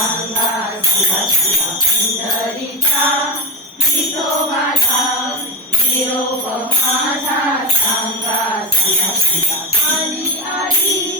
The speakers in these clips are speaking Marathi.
सांगा सुना सुना सुंदरीचा विठोबाला विरोप माझा सांगा सुना आणि आधी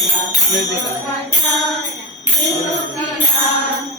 Mridula. Mridula.